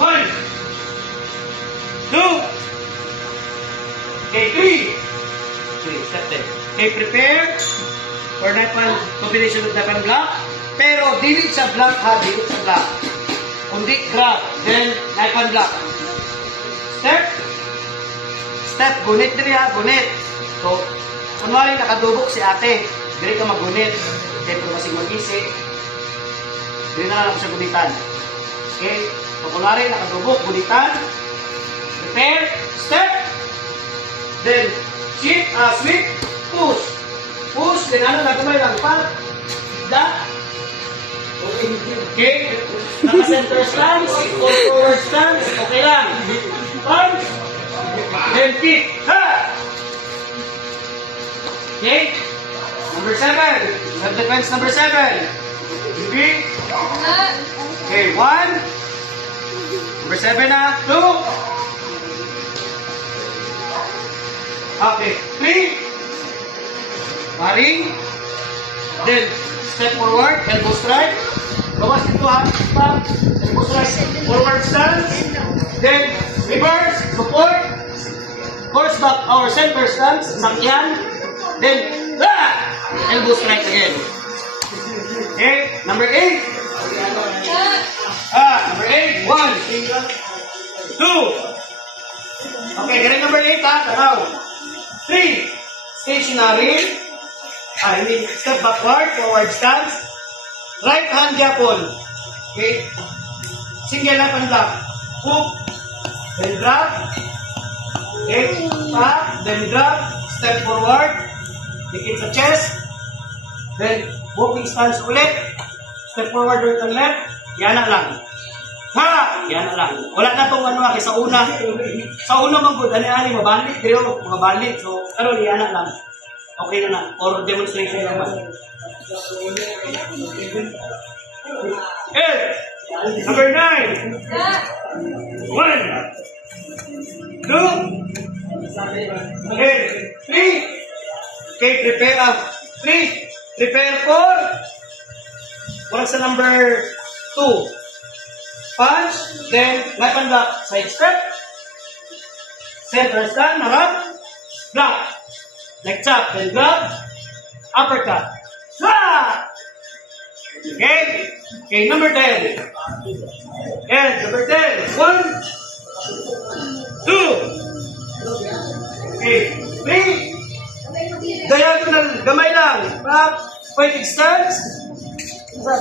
1, 2, okay, 3. Step 10. Okay, prepare for knife and combination with knife and block. Pero, dili sa block ha, dili sa block. Kundi grab, then knife and block. Step, gunit diri ha, gunit. So, kunwari nakadubok si ate, diri ka magunit. Okay, pero masing mag-isi, diri na lang siya gunitan. Okay, so kunwari nakadubok, gunitan. Prepare, step, then shift, sweep, push. Push, then ano na kamay lang, pa, da. Okay, naka-center stance, or forward stance, okay lang. Punch, then kick, ha! Okay, number 7, self-defense number 7. Repeat. Okay, 1, number 7 na, 2, okay, 3, paring, then step forward, elbow strike, bawas dito ha, pa, elbow strike, forward stance, then reverse, support, horse back or center stance, sakyan, then elbow strike again. Okay, number 8. Number 8, 1, 2. Okay, ganun number 8 ha, tanaw. 3, stationary. Hindi, step backward, forward stance. Right hand japon. Okay. Single up and block. Hook, then drop. Okay, tap, then drop. Step forward. Dikit sa chest. Then, walking stance ulit. Step forward right and left. Yana lang. Ha! Yana lang. Wala na itong ano kay sa una. Sa una mang good, ani-ani, mabalik. Pero, mabalik. So, pero yana lang. Okay na na. Or demonstration naman. Number 9. 1, 2. Okay. 3. Okay, prepare. 3. Prepare for. Wala sa number 2. Punch. Then, left and block. Side step. Center stand. Harap. Block. Leg chop, then grab, uppercut. Ah! Okay? Okay, number 10. And number 10. 1, 2. Okay, 3. Diagonal, gamay lang. Back, pointing stance.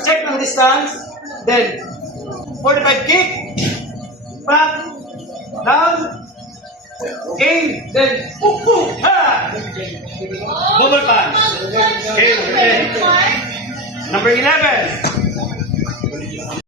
Check ng distance. Then, 45 kick. Back, down. Okay, then, boom, boom, ha! Bubble punch. Okay, number 11.